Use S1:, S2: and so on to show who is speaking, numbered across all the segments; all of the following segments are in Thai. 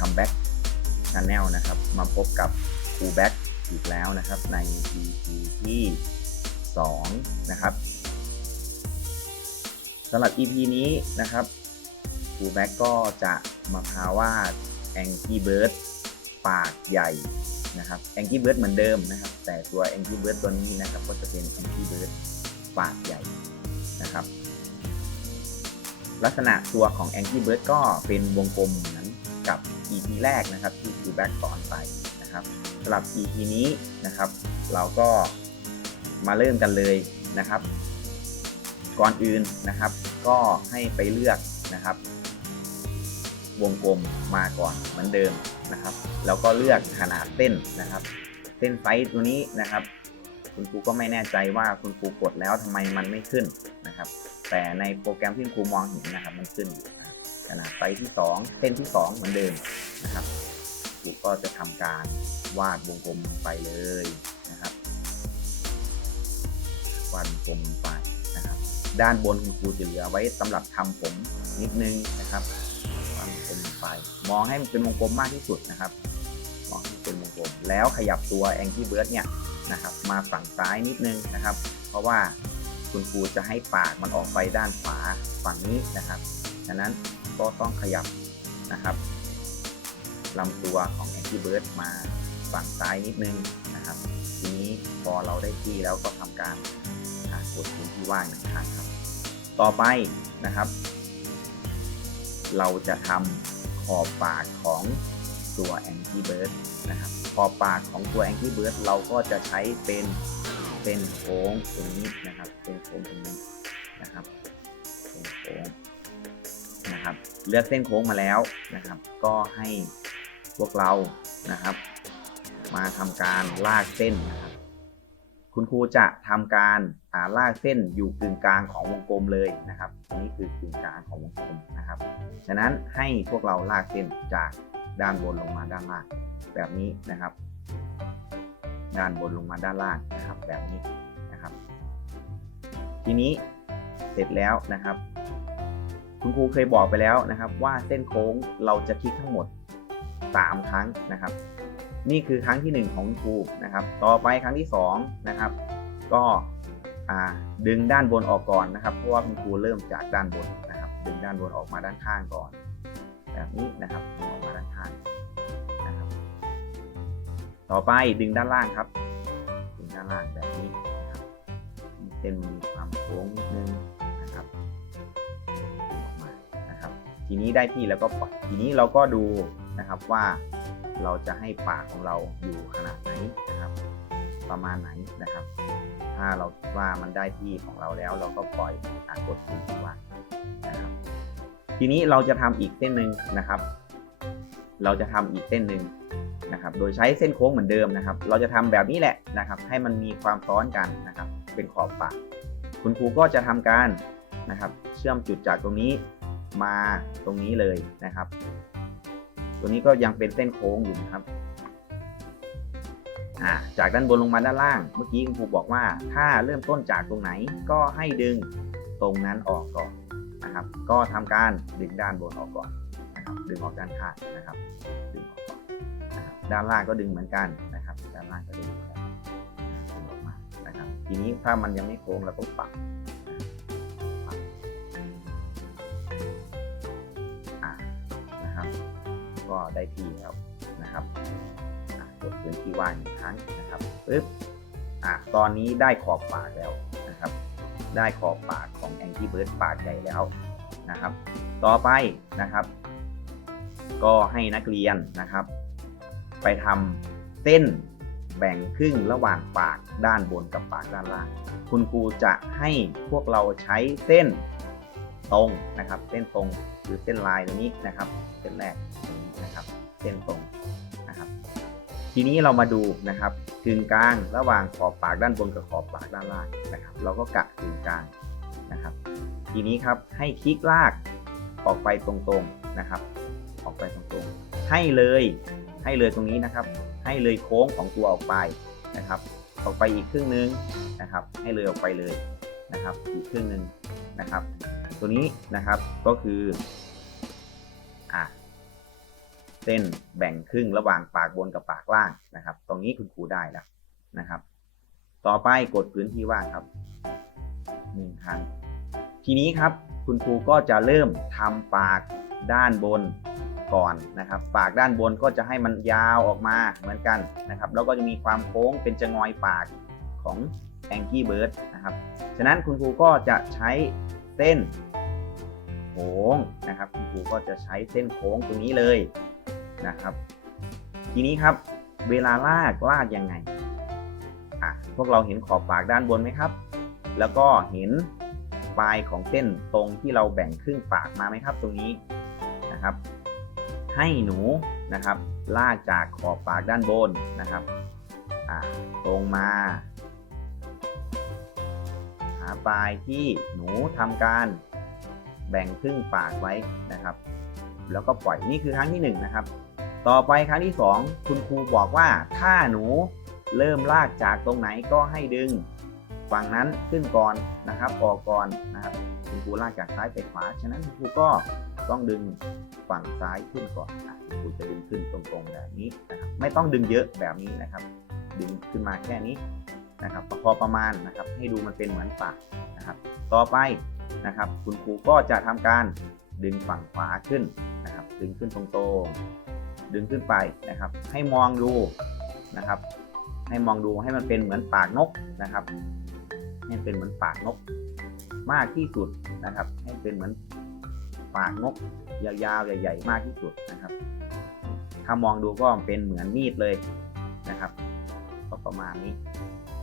S1: คัมแบ็กชาแนลนะครับ มาพบกับครูแบ็กอีกแล้วนะครับ ใน EP ที่2นะครับสำหรับ EP นี้นะครับครูแบ็กก็จะมาพาวาดแองกี้เบิร์ดปากใหญ่นะครับแองกี้เบิร์ดเหมือนเดิมนะครับ แต่ตัวแองกี้เบิร์ดตัวนี้นะครับ ก็จะเป็นแองกี้เบิร์ดปากใหญ่นะครับ ลักษณะตัวของ Angry Bird ก็เป็นวงกลมเหมือน กับ EP แรกนะครับที่ครูแบ็กสอนไปนะครับสำหรับ EP นี้นะครับ เราก็มาเริ่มกันเลยนะครับ ก่อนอื่นนะครับ ก็ให้ไปเลือกนะครับ วงกลมมาก่อนเหมือนเดิมนะครับ แล้วก็เลือกขนาดเส้นนะครับ เส้นไซส์ตัวนี้นะครับ คุณครูก็ไม่แน่ใจว่าคุณครูกดแล้วทำไมมันไม่ขึ้นนะครับ แต่ในโปรแกรมที่ครูมองเห็นนะครับ มันขึ้นอยู่ ขนาดไซส์ที่ 2 เส้นที่ 2 เหมือนเดิมนะครับครูก็จะทำการวาดวงกลมไปเลยนะครับวาดวงกลมไปนะครับ ด้านบนคุณครูจะเหลือไว้สำหรับทำผมนิดนึงนะครับวาดวงกลมไป มองให้มันเป็นวงกลมมากที่สุดนะครับมองให้เป็นวงกลมแล้วขยับตัวแองกี้เบิร์ดเนี่ยนะครับ มาฝั่งซ้ายนิดนึงนะครับ เพราะว่าคุณครูจะให้ปากมันออกไปด้านขวาฝั่งนี้นะครับ ฉะนั้น ก็ต้องขยับนะครับลำตัวของแองกี้เบิร์ดมาฝั่งซ้ายนิดนึงนะครับ ทีนี้พอเราได้ที่แล้วก็ทำการกดพื้นที่ว่างหนึ่งครั้งครับ ต่อไปนะครับ เราจะทำขอบปากของตัวแองกี้เบิร์ดนะครับขอบปากของตัวแองกี้เบิร์ดเราก็จะใช้เป็นเส้นโค้งตรงนี้นะครับเส้นโค้งตรงนี้นะครับเส้นโค้ง นะครับ เลือกเส้นโค้งมาแล้วนะครับ ก็ให้พวกเรานะครับ มาทำการลากเส้นนะครับ คุณครูจะทำการาลากเส้นอยู่กึ่งกลางของวงกลมเลยนะครับอันนี้คือกึ่งกลางของวงกลมนะครับ ฉะนั้นให้พวกเราลากเส้นจากด้านบนลงมาด้านล่างแบบนี้นะครับ ด้านบนลงมาด้านล่างนะครับ แบบนี้นะครับ ทีนี้เสร็จแล้วนะครับ คุณครูเคยบอกไปแล้วนะครับว่าเส้นโค้งเราจะคลิกทั้งหมด 3 ครั้งนะครับ นี่คือครั้งที่ 1 ของคุณครูนะครับ ต่อไปครั้งที่2นะครับ ก็ดึงด้านบนออกก่อนนะครับ เพราะว่าคุณครูเริ่มจากด้านบนนะครับ ดึงด้านบนออกมาด้านข้างก่อน แบบนี้นะครับออกมาด้านข้างนะครับ ต่อไปดึงด้านล่างครับ ดึงด้านล่างแบบนี้นะครับเส้นมีความโค้งนิดนึง ทีนี้ได้ที่แล้วก็ปล่อยทีนี้เราก็ดูนะครับว่าเราจะให้ปากของเราอยู่ขนาดไหนนะครับ ประมาณไหนนะครับ ถ้าเราว่ามันได้ที่ของเราแล้ว เราก็ปล่อยอ่ากดปุ่มที่ว่านะครับ ทีนี้เราจะทำอีกเส้นหนึ่งนะครับ เราจะทำอีกเส้นหนึ่งนะครับ โดยใช้เส้นโค้งเหมือนเดิมนะครับ เราจะทำแบบนี้แหละนะครับ ให้มันมีความซ้อนกันนะครับ เป็นขอบปาก คุณครูก็จะทำการนะครับ เชื่อมจุดจากตรงนี้ มาตรงนี้เลยนะครับ ตัวนี้ก็ยังเป็นเส้นโค้งอยู่นะครับจากด้านบนลงมาด้านล่าง เมื่อกี้คุณครูบอกว่า ถ้าเริ่มต้นจากตรงไหนก็ให้ดึงตรงนั้นออกก่อนนะครับ ก็ทำการดึงด้านบนออกก่อนนะครับ ดึงออกด้านข้างนะครับ ดึงออกก่อนนะครับด้านล่างก็ดึงเหมือนกันนะครับ ด้านล่างก็ดึงเหมือนกันดึงออกมานะครับ ทีนี้ถ้ามันยังไม่โค้งเราก็ปรับ ได้ที่แล้วนะครับกดพื้นที่ว่างหนึ่งครั้งนะครับปึ๊บอะตอนนี้ได้ขอบปากแล้วนะครับ ได้ขอบปากของแองกี้เบิร์ดปากใหญ่แล้วนะครับ ต่อไปนะครับ ก็ให้นักเรียนนะครับ ไปทำเส้นแบ่งครึ่งระหว่างปากด้านบนกับปากด้านล่าง คุณครูจะให้พวกเราใช้เส้นตรงนะครับ เส้นตรง คือเส้นลายตรงนี้นะครับ เส้นแรกตรงนี้นะครับ เส้นตรงนะครับ ทีนี้เรามาดูนะครับกึ่งกลางระหว่างขอบปากด้านบนกับขอบปากด้านล่างนะครับ เราก็กะกึ่งกลางนะครับ ทีนี้ครับให้คลิกลากออกไปตรงๆนะครับ ออกไปตรงๆ ให้เลยให้เลยตรงนี้นะครับ ให้เลยโค้งของตัวออกไปนะครับ ออกไปอีกครึ่งนึงนะครับ ให้เลยออกไปเลยนะครับ อีกครึ่งนึง นะครับ ตัวนี้นะครับก็คืออะเส้นแบ่งครึ่งระหว่างปากบนกับปากล่างนะครับ ตรงนี้คุณครูได้แล้วนะครับ ต่อไปกดพื้นที่ว่างครับหนึ่งครั้งทีนี้ครับคุณครูก็จะเริ่มทำปากด้านบนก่อนนะครับ ปากด้านบนก็จะให้มันยาวออกมาเหมือนกันนะครับ แล้วก็จะมีความโค้งเป็นจะงอยปากของ แองกี้เบิร์ดนะครับ ฉะนั้นคุณครูก็จะใช้เส้นโค้งนะครับ คุณครูก็จะใช้เส้นโค้งตรงนี้เลยนะครับ ทีนี้ครับเวลาลากลากยังไงอะพวกเราเห็นขอบปากด้านบนไหมครับ แล้วก็เห็นปลายของเส้นตรงที่เราแบ่งครึ่งปากมาไหมครับ ตรงนี้นะครับ ให้หนูนะครับ ลากจากขอบปากด้านบนนะครับตรงมาาปลายที่หนูทำการแบ่งครึ่งปากไว้นะครับ แล้วก็ปล่อยนี่คือครั้งที่หนึ่งนะครับ ต่อไปครั้งที่สองคุณครูบอกว่าถ้าหนูเริ่มลากจากตรงไหนก็ให้ดึงฝั่งนั้นขึ้นก่อนนะครับออกก่อนนะครับคุณครูลากจากซ้ายไปขวาฉะนั้นคุณครูก็ต้องดึงฝั่งซ้ายขึ้นก่อนอะคุณครูจะดึงขึ้นตรงๆแบบนี้นะครับไม่ต้องดึงเยอะแบบนี้นะครับ ดึงขึ้นมาแค่นี้ นะครับพอประมาณนะครับให้ดูมันเป็นเหมือนปากนะครับ ต่อไปนะครับ คุณครูก็จะทำการดึงฝั่งขวาขึ้นนะครับ ดึงขึ้นตรงๆดึงขึ้นไปนะครับ ให้มองดูนะครับ ให้มองดูให้มันเป็นเหมือนปากนกนะครับ ให้เป็นเหมือนปากนก มากที่สุดนะครับ ให้เป็นเหมือนปากนกยาวๆใหญ่ ๆ มากที่สุดนะครับ ถ้ามองดูก็เป็นเหมือนมีดเลยนะครับ ก็ประมาณนี้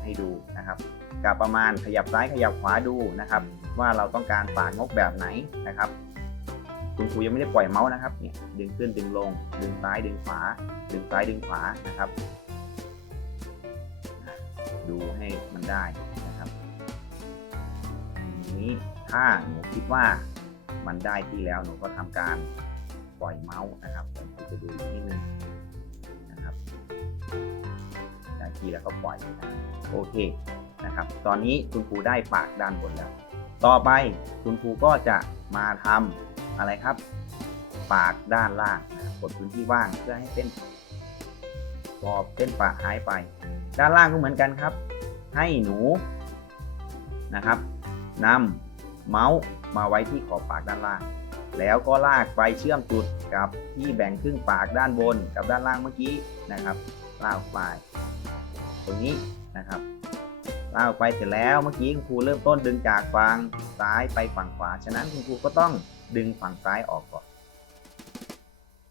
S1: ให้ดูนะครับกับประมาณขยับซ้ายขยับขวาดูนะครับ ว่าเราต้องการปากนกแบบไหนนะครับคุณครูยังไม่ได้ปล่อยเมาส์นะครับเนี่ยดึงขึ้นดึงลง ดึงซ้ายดึงขวา ดึงซ้ายดึงขวานะครับ ดูให้มันได้นะครับทีนี้ถ้าหนูคิดว่ามันได้ที่แล้วหนูก็ทำการปล่อยเมาส์นะครับผมจะดูอีกนิดนึง ทีแล้วก็ปล่อยโอเคนะครับ ตอนนี้คุณครูได้ปากด้านบนแล้ว ต่อไปคุณครูก็จะมาทำอะไรครับ ปากด้านล่างกดพื้นที่ว่างเพื่อให้เส้นขอบเส้นปากหายไป ด้านล่างก็เหมือนกันครับ ให้หนูนะครับนำเมาส์มาไว้ที่ขอบปากด้านล่าง แล้วก็ลากไปเชื่อมจุดกับที่แบ่งครึ่งปากด้านบนกับด้านล่างเมื่อกี้นะครับลากออกไป ตรงนี้นะครับลากออกไปเสร็จแล้วเมื่อกี้คุณครูเริ่มต้นดึงจากฝั่งซ้ายไปฝั่งขวา ฉะนั้นคุณครูก็ต้องดึงฝั่งซ้ายออกก่อน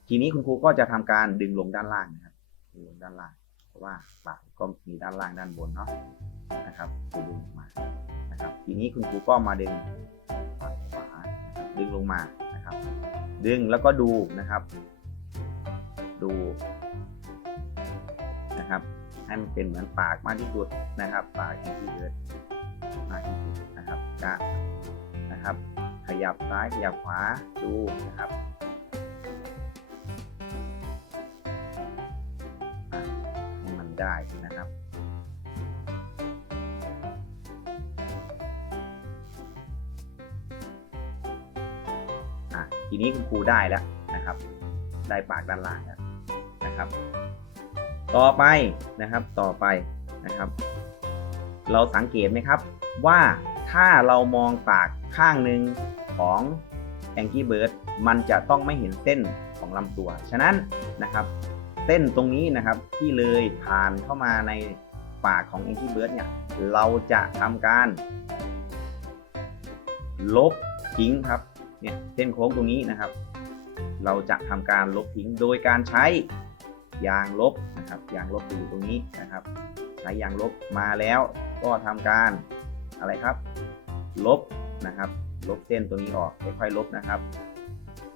S1: ทีนี้คุณครูก็จะทำการดึงลงด้านล่างนะครับดึงลงด้านล่าง เพราะว่าปากก็มีด้านล่างด้านบนเนาะนะครับครูดึงออกมานะครับ ทีนี้คุณครูก็มาดึงฝั่งขวาดึงลงมานะครับ ดึงแล้วก็ดูนะครับ ดูนะครับ ให้มันเป็นเหมือนปากมากที่สุดนะครับ ปากที่เกิดมากที่สุดนะครับกะนะครับ ขยับซ้ายขยับขวาดูนะครับให้มันได้นะครับอะทีนี้คุณครูได้แล้วนะครับ ได้ปากด้านล่างแล้วนะครับ ต่อไปนะครับต่อไปนะครับ เราสังเกตไหมครับว่าถ้าเรามองปากข้างหนึ่งของแองกี้เบิร์ดมันจะต้องไม่เห็นเส้นของลำตัว ฉะนั้นนะครับ เส้นตรงนี้นะครับที่เลยผ่านเข้ามาในปากของแองกี้เบิร์ดเนี่ยเราจะทำการ ลบทิ้งครับเนี่ยเส้นโค้งตรงนี้นะครับ เราจะทำการลบทิ้งโดยการใช้ยางลบ นะครับยางลบอยู่ตรงนี้นะครับใช้ยางลบมาแล้วก็ทำการอะไรครับ ลบนะครับ ลบเส้นตัวนี้ออกค่อยๆลบนะครับ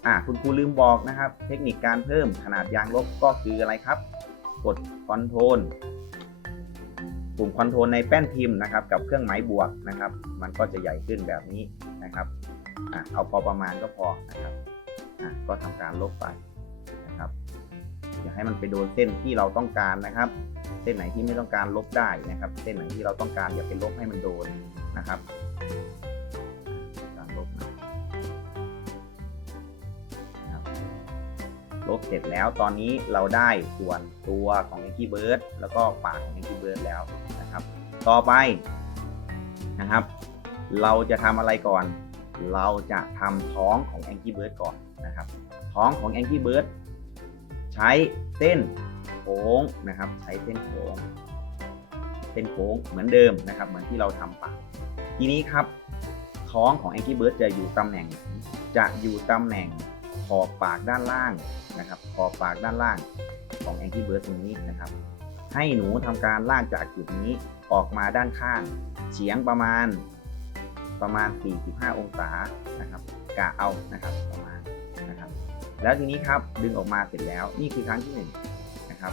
S1: อ่าคุณครูลืมบอกนะครับ เทคนิคการเพิ่มขนาดยางลบก็คืออะไรครับ กดคอนโทรลปุ่มคอนโทรลในแป้นพิมพ์นะครับ กับเครื่องหมายบวกนะครับ มันก็จะใหญ่ขึ้นแบบนี้นะครับอะเอาพอประมาณก็พอนะครับอะก็ทำการลบไป อย่าให้มันไปโดนเส้นที่เราต้องการนะครับ เส้นไหนที่ไม่ต้องการลบได้นะครับ เส้นไหนที่เราต้องการอย่าไปลบให้มันโดนนะครับการลบนะครับลลบเสร็จแล้วตอนนี้เราได้ส่วนตัวของ Angry Bird แล้วก็ปากของ Angry Bird แล้วนะครับ ต่อไปนะครับ เราจะทำอะไรก่อน เราจะทำท้องของ Angry Bird ก่อนนะครับ ท้องของ Angry Bird ใช้เส้นโค้งนะครับ ใช้เส้นโค้งเส้นโค้งเหมือนเดิมนะครับ เหมือนที่เราทำปากทีนี้ครับ ท้องของ Angry Bird จะอยู่ตำแหน่ง จะอยู่ตำแหน่งขอบปากด้านล่างนะครับขอบปากด้านล่างของ Angry Bird ตรงนี้นะครับ ให้หนูทำการลากจากจุดนี้ออกมาด้านข้างเฉียงประมาณประมาณ 45 องศานะครับกะเอานะครับประมาณ แล้วทีนี้ครับดึงออกมาเสร็จแล้วนี่คือครั้งที่หนึ่งนะครับ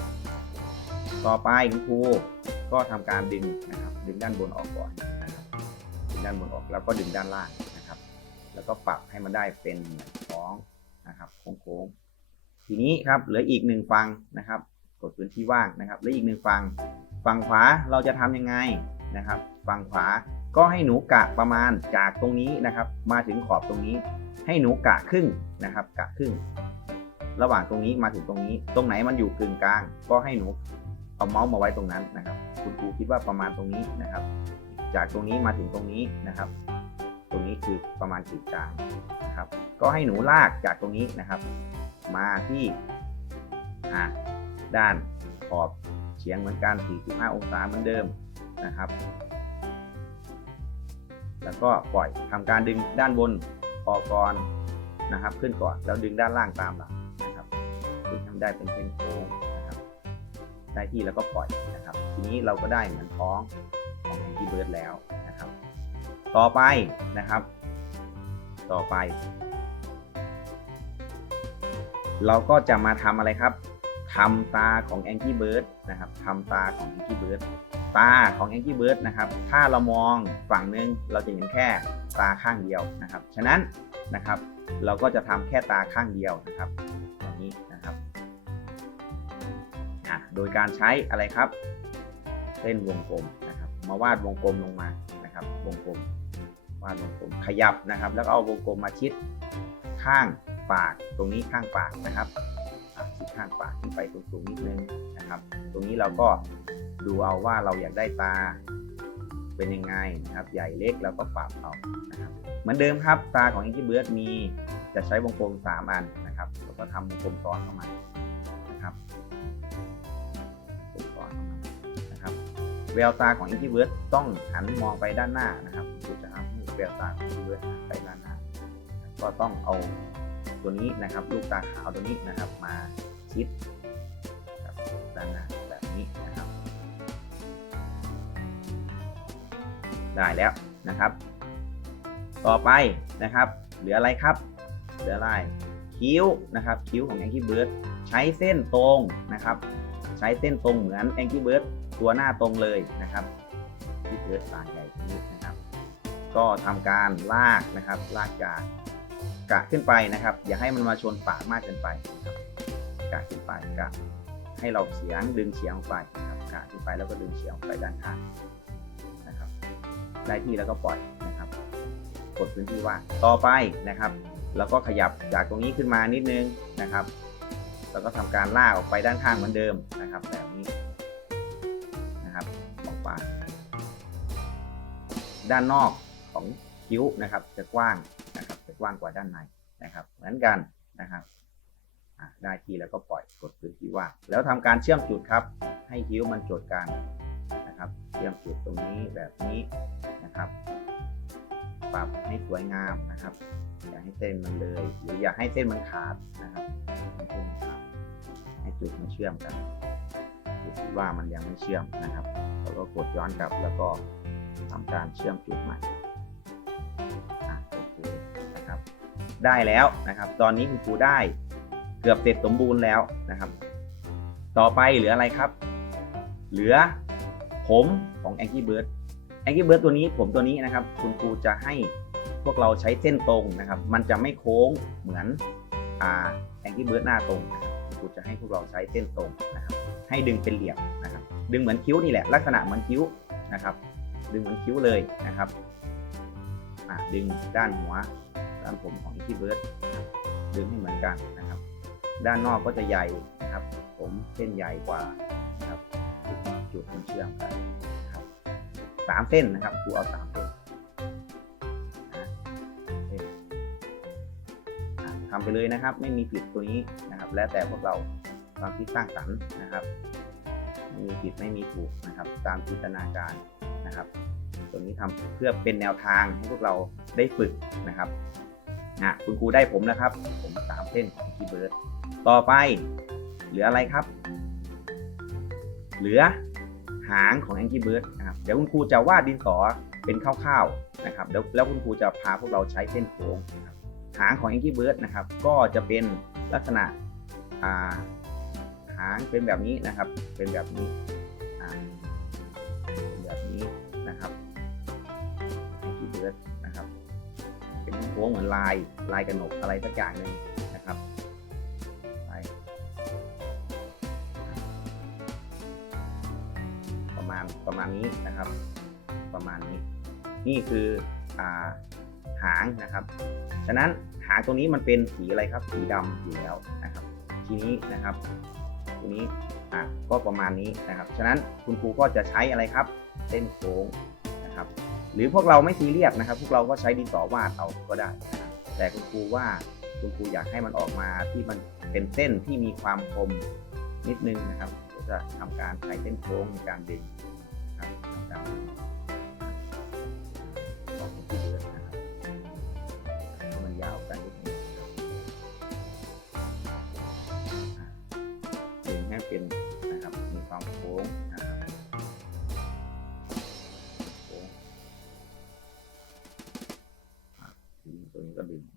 S1: ต่อไปคุณครูก็ทำการดึงนะครับ ดึงด้านบนออกก่อนนะครับดึงด้านบนออกแล้วก็ดึงด้านล่างนะครับ แล้วก็ปรับให้มันได้เป็นท้องนะครับโค้งๆทีนี้ครับเหลืออีกหนึ่งฟังนะครับ กดพื้นที่ว่างนะครับเหลืออีกหนึ่งฟังฝั่งขวาเราจะทำยังไง นะครับฝั่งขวาก็ให้หนูกะประมาณจากตรงนี้นะครับ มาถึงขอบตรงนี้ ให้หนูกะครึ่งนะครับ กะครึ่ง ระหว่างตรงนี้มาถึงตรงนี้ ตรงไหนมันอยู่กึ่งกลาง ก็ให้หนูเอาเมาส์มาไว้ตรงนั้นนะครับ คุณครูคิดว่าประมาณตรงนี้นะครับ จากตรงนี้มาถึงตรงนี้นะครับ ตรงนี้คือประมาณกึ่งกลางนะครับ ก็ให้หนูลากจากตรงนี้นะครับ มาที่อ่าด้านขอบเฉียงเหมือนกัน 45 องศาเหมือนเดิม นะครับ แล้วก็ปล่อยทำการดึงด้านบนออกก่อนนะครับ ขึ้นก่อนแล้วดึงด้านล่างตามหลังนะครับดึงทำได้เป็นเส้นโค้งนะครับได้ที่แล้วก็ปล่อยนะครับ ทีนี้เราก็ได้เหมือนท้องของแองกี้เบิร์ดแล้วนะครับ ต่อไปนะครับ ต่อไป เราก็จะมาทำอะไรครับทำตาของแองกี้เบิร์ดนะครับทำตาของแองกี้เบิร์ด ตาของแองกี้เบิร์ดนะครับ ถ้าเรามองฝั่งหนึงเราจะเห็นแค่ตาข้างเดียวนะครับ ฉะนั้นนะครับเราก็จะทำแค่ตาข้างเดียวนะครับอย่างนี้นะครับอะโดยการใช้อะไรครับเส้นวงกลมนะครับ มาวาดวงกลมลงมานะครับ วงกลมวาดวงกลมขยับนะครับ แล้วก็เอาวงกลมมาชิดข้างปากตรงนี้ข้างปากนะครับชิดข้างปากขึ้นไปสูงๆนิดนึงนะครับ ตรงนี้เราก็ ดูเอาว่าเราอยากได้ตาเป็นยังไงนะครับ ใหญ่เล็กเราก็ปรับเอานะครับ เหมือนเดิมครับตาของ Angry Bird มีจะใช้วงกลม 3 อันนะครับแล้วก็ทำวงกลมซ้อนเข้ามานะครับวงกลมซ้อนเข้ามานะครับแววตาของ Angry Bird ต้องหันมองไปด้านหน้านะครับคุณจะทำให้แววตาของ Angry Bird หันไปด้านหน้า ก็ต้องเอาตัวนี้นะครับ ลูกตาขาวตัวนี้นะครับ มาชิด ได้แล้วนะครับ ต่อไปนะครับ เหลืออะไรครับ เหลืออะไรคิ้วนะครับคิ้วของ Angry Bird ใช้เส้นตรงนะครับ ใช้เส้นตรงเหมือน Angry Bird ตัวหน้าตรงเลยนะครับที่เบิร์ดปากใหญ่นี้นะครับ ก็ทำการลากนะครับลากจากกะขึ้นไปนะครับ อย่าให้มันมาชนปากมากเกินไปนะครับกะขึ้นไปกะให้เราเฉียงดึงเฉียงออกไปนะครับกะขึ้นไปแล้วก็ดึงเฉียงออกไปด้านข้าง ได้ที่แล้วก็ปล่อยนะครับกดพื้นที่ว่างต่อไปนะครับ แล้วก็ขยับจากตรงนี้ขึ้นมานิดนึงนะครับ แล้วก็ทำการลากออกไปด้านข้างเหมือนเดิมนะครับ แบบนี้นะครับออกมาด้านนอกของคิ้วนะครับ จะกว้างนะครับจะกว้างกว่าด้านในนะครับ เหมือนกันนะครับได้ทีแล้วก็ปล่อยกดพื้นที่ว่างแล้วทำการเชื่อมจุดครับ ให้คิ้วมันจดกัน นะครับเชื่อมจุดตรงนี้แบบนี้นะครับปรับให้สวยงามนะครับ อย่าให้เส้นมันเลยหรืออย่าให้เส้นมันขาดนะครับให้เส้นขาดให้จุดมันเชื่อมกันจุดที่ว่ามันยังไม่เชื่อมนะครับแล้วก็กดย้อนกลับแล้วก็ทำการเชื่อมจุดใหม่โอเคนะครับ ได้แล้วนะครับ ตอนนี้คุณครูได้เกือบเสร็จสมบูรณ์แล้วนะครับ ต่อไปเหลืออะไรครับ เหลือ ผมของ Angry Bird Angry Bird ตัวนี้ผมตัวนี้นะครับ คุณครูจะให้พวกเราใช้เส้นตรงนะครับ มันจะไม่โค้งเหมือนอ่า Angry Bird หน้าตรงนะครับคุณครูจะให้พวกเราใช้เส้นตรงนะครับ ให้ดึงเป็นเหลี่ยมนะครับ ดึงเหมือนคิ้วนี่แหละ ลักษณะเหมือนคิ้วนะครับ ดึงเหมือนคิ้วเลยนะครับดึงด้านหัวด้านผมของ Angry Bird นะครับดึงให้เหมือนกันนะครับ ด้านนอกก็จะใหญ่นะครับ ผมเส้นใหญ่กว่านะครับ จุดมันเชื่อมกันนะครับสามเส้นนะครับครูเอาสามเส้นทำไปเลยนะครับ ไม่มีผิดตัวนี้นะครับ แล้วแต่พวกเราความคิดสร้างสรรค์นะครับไม่มีผิดไม่มีถูกนะครับ ตามจินตนาการนะครับตัวนี้ทำเพื่อเป็นแนวทางให้พวกเราได้ฝึกนะครับนะคุณครูได้ผมนะครับ ผมสามเส้นของคีเบิร์ดต่อไป เหลืออะไรครับ เหลือ หางของแองกี้เบิร์ดนะครับเดี๋ยวคุณครูจะวาดดินสอเป็นคร่าวๆนะครับเดี๋ยวแล้วคุณครูจะพาพวกเราใช้เส้นโค้งนะครับหางของแองกี้เบิร์ดนะครับก็จะเป็นลักษณะาหางเป็นแบบนี้นะครับ เป็นแบบนี้เป็นแบบนี้นะครับแองกี้เบิร์ดนะครับเป็นโค้งเหมือนลายลายกระหนกอะไรสักอย่างหนึ่ง ประมาณประมาณนี้นะครับ ประมาณนี้ นี่คืออาหางนะครับ ฉะนั้นหางตัวนี้มันเป็นสีอะไรครับ สีดำอยู่แล้วนะครับ ทีนี้นะครับตัวนี้อะก็ประมาณนี้นะครับ ฉะนั้นคุณครูก็จะใช้อะไรครับ เส้นโค้งนะครับ หรือพวกเราไม่ซีเรียสนะครับ พวกเราก็ใช้ดินสอวาดเอาก็ได้ แต่คุณครูว่าคุณครูอยากให้มันออกมาที่มันเป็นเส้นที่มีความคมนิดนึงนะครับก็จะทำการใช้เส้นโค้งในการดึง ให้มันยาวกันนิดนึงอะดึงให้เป็นนะครับมีความโค้งนะครับโค้งตัวนี้ก็ดึง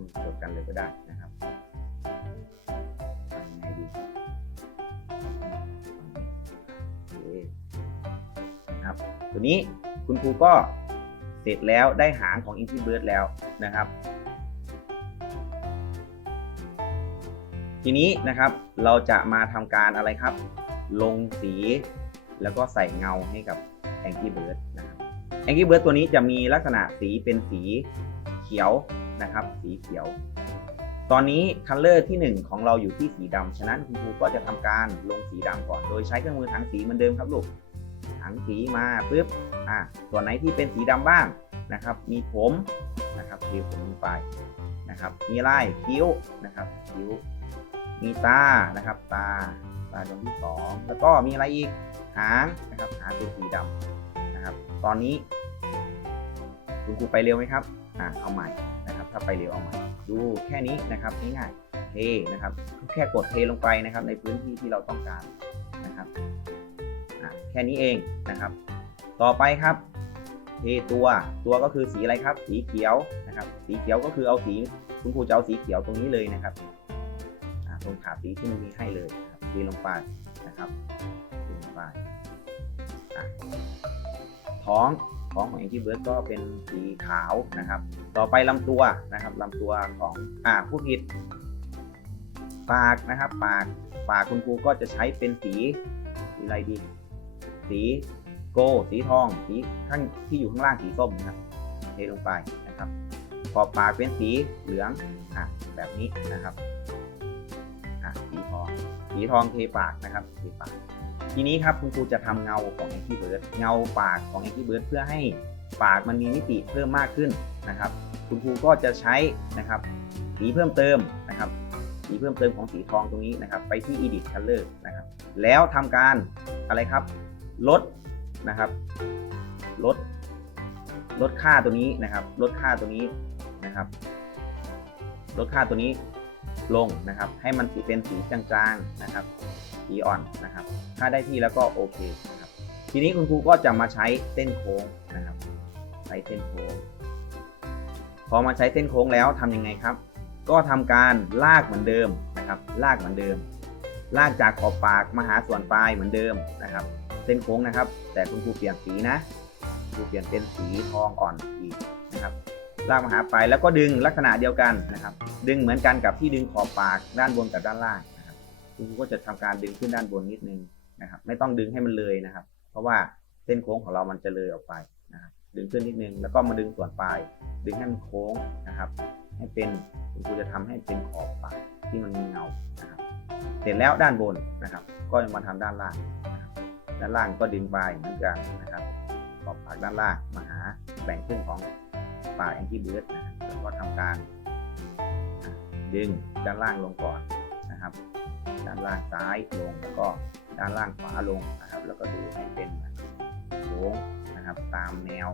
S1: มันกดกันเลยก็ได้นะครับยังไงดีคนะครับตัวนี้คุณครูก็เสร็จแล้วได้หางของ Inky Bird แล้วนะครับ ทีนี้นะครับเราจะมาทำการอะไรครับ ลงสีแล้วก็ใส่เงาให้กับ Angry Bird นะครับ Angry Bird ตัวนี้จะมีลักษณะสีเป็นสีเขียว นะครับ สีเขียว ตอนนี้คัลเลอร์ที่ 1 ของเราอยู่ที่สีดำฉะนั้นคุณครูก็จะทำการลงสีดำก่อน โดยใช้เครื่องมือถังสีเหมือนเดิมครับลูก ถังสีมาปุ๊บ อ่าส่วนไหนที่เป็นสีดำบ้างนะครับ มีผมนะครับคิ้วผมลงไปนะครับ มีลายคิ้วนะครับ คิ้ว มีตา นะครับ ตา ตาดวงที่สองแล้วก็มีอะไรอีก หางนะครับ หางเป็นสีดำนะครับ ตอนนี้คุณครูไปเร็วไหมครับ อ่าเอาใหม่ ถ้าไปเร็วเอาใหม่ดูแค่นี้นะครับง่ายๆเทนะครับแค่กดเทลงไปนะครับ ในพื้นที่ที่เราต้องการนะครับแค่นี้เองนะครับ ต่อไปครับเทตัวตัวก็คือสีอะไรครับ สีเขียวนะครับ สีเขียวก็คือเอาสีคุณครูจะเอาสีเขียวตรงนี้เลยนะครับตรงขาสีที่มันมีให้เลยนะครับเทลงไปนะครับเทลงไปท้อง ท้องของ Angry Bird ก็เป็นสีขาวนะครับ ต่อไปลำตัวนะครับลำตัวของอ่าผู้ผิด ปากนะครับ ปากปากคุณครูก็จะใช้เป็นสีสีอะไรดี สีโกสีทองสีข้างที่อยู่ข้างล่างสีส้มนะครับเทลงไปนะครับขอบปากเป็นสีเหลืองอะแบบนี้นะครับอะสีทองสีทองเทปากนะครับเทปาก ทีนี้ครับคุณครูจะทำเงาของแองกี้เบิร์ดเงาปากของแองกี้เบิร์ดเพื่อให้ปากมันมีมิติเพิ่มมากขึ้นนะครับ คุณครูก็จะใช้นะครับสีเพิ่มเติมนะครับสีเพิ่มเติมของสีทองตรงนี้นะครับ ไปที่ edit color นะครับ แล้วทำการอะไรครับ ลดนะครับลดลดค่าตัวนี้นะครับ ลดค่าตัวนี้นะครับ ลดค่าตัวนี้ลงนะครับ ให้มันสีเป็นสีจางๆนะครับ สีอ่อนนะครับ ถ้าได้ที่แล้วก็โอเคนะครับทีนี้คุณครูก็จะมาใช้เส้นโค้งนะครับใช้เส้นโค้ง พอมาใช้เส้นโค้งแล้วทำยังไงครับ ก็ทำการลากเหมือนเดิมนะครับ ลากเหมือนเดิม ลากจากขอบปากมาหาส่วนปลายเหมือนเดิมนะครับ เส้นโค้งนะครับ แต่คุณครูเปลี่ยนสีนะครูเปลี่ยนเป็นสีทองอ่อนอีกนะครับ ลากมาหาปลายแล้วก็ดึงลักษณะเดียวกันนะครับ ดึงเหมือนกันกับที่ดึงขอบปากด้านบนกับด้านล่าง คุณครูก็จะทำการดึงขึ้นด้านบนนิดนึงนะครับ ไม่ต้องดึงให้มันเลยนะครับ เพราะว่าเส้นโค้งของเรามันจะเลยออกไปนะครับดึงขึ้นนิดนึงแล้วก็มาดึงส่วนปลาย ดึงให้มันโค้งนะครับ ให้เป็นคุณครูจะทำให้เป็นขอบปากที่มันมีเงานะครับเสร็จแล้วด้านบนนะครับ ก็มาทำด้านล่างด้านล่างก็ดึงปลายเหมือนกันนะครับขอบปากด้านล่างมาหาแบ่งครึ่งของปากแองกี้เบิร์ดนะครับแล้วก็ทำการดึงด้านล่างลงก่อนนะครับ ด้านล่างซ้ายลงแล้วก็ด้านล่างขวาลงนะครับ แล้วก็ดูให้เป็นโค้งนะครับ ตามแนว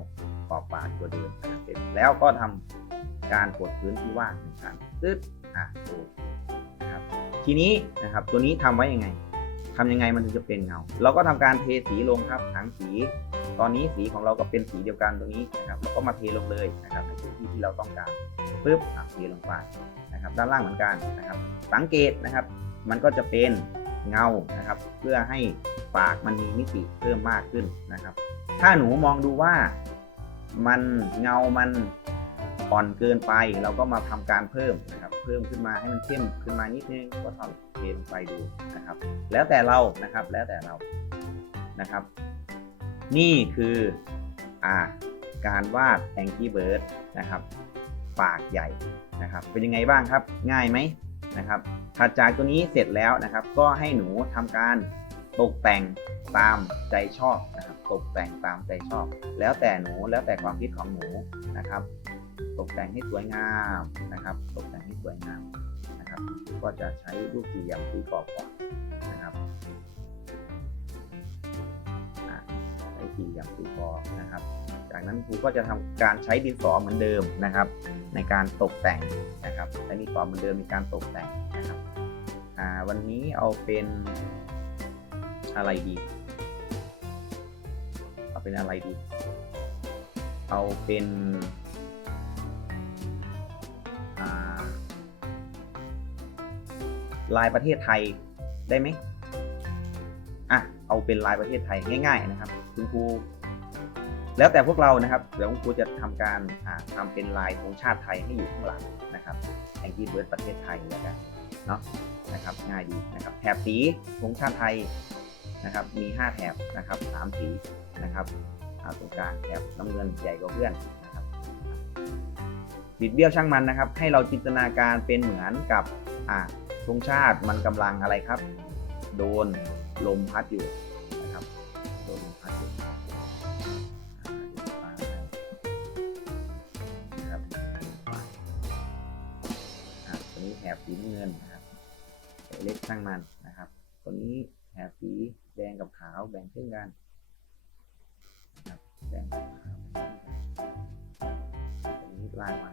S1: ขอบปากตัวเดิมนะครับเสร็จแล้วก็ทำการกดพื้นที่ว่างหนึ่งครั้งตึ๊ดอะโอเคนะครับ ทีนี้นะครับตัวนี้ทำไว้ยังไงทำยังไงมันถึงจะเป็นเงา เราก็ทำการเทสีลงครับถังสี ตอนนี้สีของเราก็เป็นสีเดียวกันตรงนี้นะครับเราก็มาเทลงเลยนะครับในพื้นที่ที่เราต้องการปึ๊บอะเทลงไปนะครับ ด้านล่างเหมือนกันนะครับ สังเกตนะครับ มันก็จะเป็นเงานะครับ เพื่อให้ปากมันมีมิติเพิ่มมากขึ้นนะครับ ถ้าหนูมองดูว่ามันเงามันอ่อนเกินไปเราก็มาทำการเพิ่มนะครับ เพิ่มขึ้นมาให้มันเข้มขึ้นมานิดนึงก็ทำเทลงไปดูนะครับ แล้วแต่เรานะครับ แล้วแต่เรานะครับ นี่คืออ่าการวาดแองกี้เบิร์ดนะครับ ปากใหญ่นะครับ เป็นยังไงบ้างครับ ง่ายไหม นะครับถัดจากตัวนี้เสร็จแล้วนะครับ ก็ให้หนูทำการตกแต่งตามใจชอบนะครับ ตกแต่งตามใจชอบ แล้วแต่หนูแล้วแต่ความคิดของหนูนะครับ ตกแต่งให้สวยงามนะครับ ตกแต่งให้สวยงามนะครับ ก็จะใช้รูปสี่เหลี่ยมตีกรอบก่อนนะครับใช้สี่เหลี่ยมตีกรอบนะครับ จากนั้นครูก็จะทำการใช้ดินสอเหมือนเดิมนะครับ ในการตกแต่งนะครับใช้ดินสอเหมือนเดิมในการตกแต่งนะครับวันนี้เอาเป็นอะไรดี เอาเป็นอะไรดี เอาเป็นลายประเทศไทยได้ไหมอะ เอาเป็นลายประเทศไทยง่าย ๆ นะครับ คุณครู แล้วแต่พวกเรานะครับ เดี๋ยวคุณครูจะทำการอ่าทำเป็นลายธงชาติไทยให้อยู่ข้างหลังนะครับแองกี้เบิร์ดประเทศไทยแล้วกันเนาะนะครับง่ายดีนะครับแถบสีธงชาติไทยนะครับมี 5 แถบนะครับ3สีนะครับตรงกลางแถบน้ำเงินใหญ่กว่าเพื่อนนะครับบิดเบี้ยวช่างมันนะครับ ให้เราจินตนาการเป็นเหมือนกับอ่าธงชาติมันกำลังอะไรครับ โดนลมพัดอยู่ สีเงินนะครับเล็กช่างมันนะครับ ตัวนี้แถบสีแดงกับขาวแบ่งครึ่งกันนะครับแดงกับขาวแบ่งครึ่งกันตัวนี้ลายมา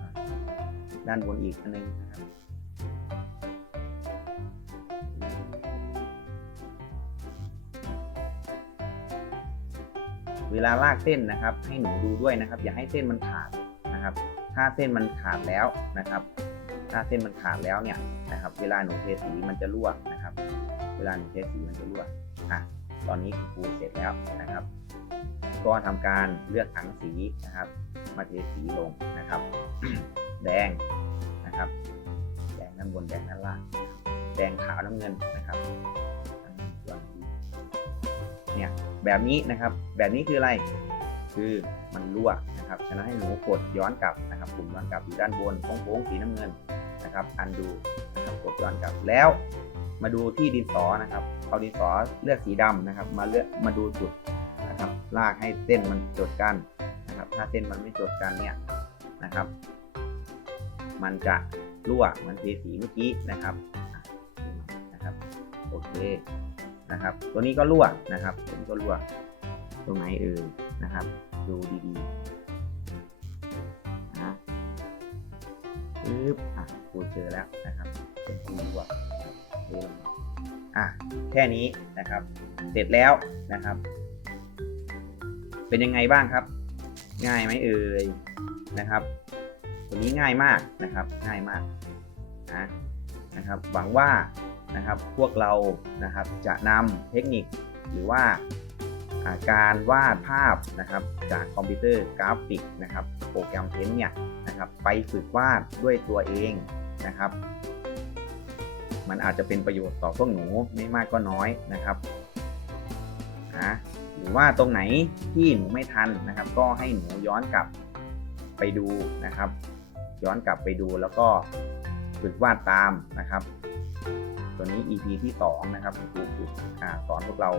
S1: อ่ด้านบนอีกอันหนึงนะครับเวลาลากเส้นนะครับ ให้หนูดูด้วยนะครับ อย่าให้เส้นมันขาดนะครับ ถ้าเส้นมันขาดแล้วนะครับ ถ้าเส้นมันขาดแล้วเนี่ยนะครับ เวลาหนูเทสีมันจะรั่วนะครับ เวลาหนูเทสีมันจะรั่วอะตอนนี้ครูเสร็จแล้วนะครับ ก็ทำการเลือกถังสีนะครับ มาเทสีลงนะครับ แดงนะครับ แดงด้านบนแดงด้านล่างแดงขาวน้ำเงินนะครับอันนี้ส่วนที่เนี่ยแบบนี้นะครับ แบบนี้คืออะไร คือ มันรั่วนะครับฉะนั้นให้หนูกดย้อนกลับนะครับปุ่มย้อนกลับอยู่ด้านบนโค้งๆสีน้ำเงินนะครับอันดูนะครับกดย้อนกลับแล้วมาดูที่ดินสอนะครับ เอาดินสอเลือกสีดำนะครับ มาเลือกมาดูจุดนะครับ ลากให้เส้นมันจดกันนะครับ ถ้าเส้นมันไม่จดกันเนี่ยนะครับ มันจะรั่วเหมือนเทสีเมื่อกี้นะครับนะครับโอเคนะครับ ตัวนี้ก็รั่วนะครับตัวนี้ก็รั่ว ตรงไหนเออ นะครับ ดูดีๆนะปึ๊บอะกูเจอแล้วนะครับ เป็นที่รั่วเอออะแค่นี้นะครับ เสร็จแล้วนะครับ เป็นยังไงบ้างครับ ง่ายไหมเอ่ยนะครับตัวนี้ง่ายมากนะครับ ง่ายมากนะนะครับหวังว่านะครับพวกเรานะครับจะนำเทคนิคหรือว่า การวาดภาพนะครับจากคอมพิวเตอร์กราฟิกนะครับโปรแกรมเพนเนี่ยนะครับไปฝึกวาดด้วยตัวเองนะครับ มันอาจจะเป็นประโยชน์ต่อพวกหนูไม่มากก็น้อยนะครับนะรือว่าตรงไหนที่หนูไม่ทันนะครับ ก็ให้หนูย้อนกลับไปดูนะครับ ย้อนกลับไปดูแล้วก็ฝึกวาดตามนะครับ ตัวนี้ EP ที่ 2 นะครับคุณครูฝึกสอนพวกเรา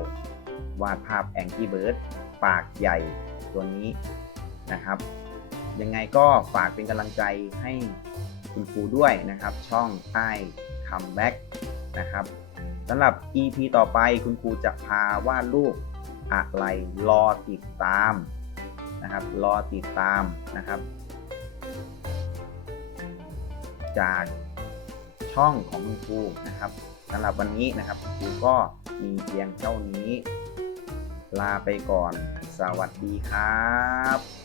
S1: วาดภาพแองกี้เบิร์ดปากใหญ่ตัวนี้นะครับ ยังไงก็ฝากเป็นกำลังใจให้คุณครูด้วยนะครับ ช่องใต้คัมแบ็กนะครับสำหรับ EP ต่อไปคุณครูจะพาวาดรูปอะไรรอติดตามนะครับ รอติดตามนะครับ จาก ช่องของคุณครูนะครับสำหรับวันนี้นะครับครูก็มีเพียงเท่านี้ ลาไปก่อน สวัสดีครับ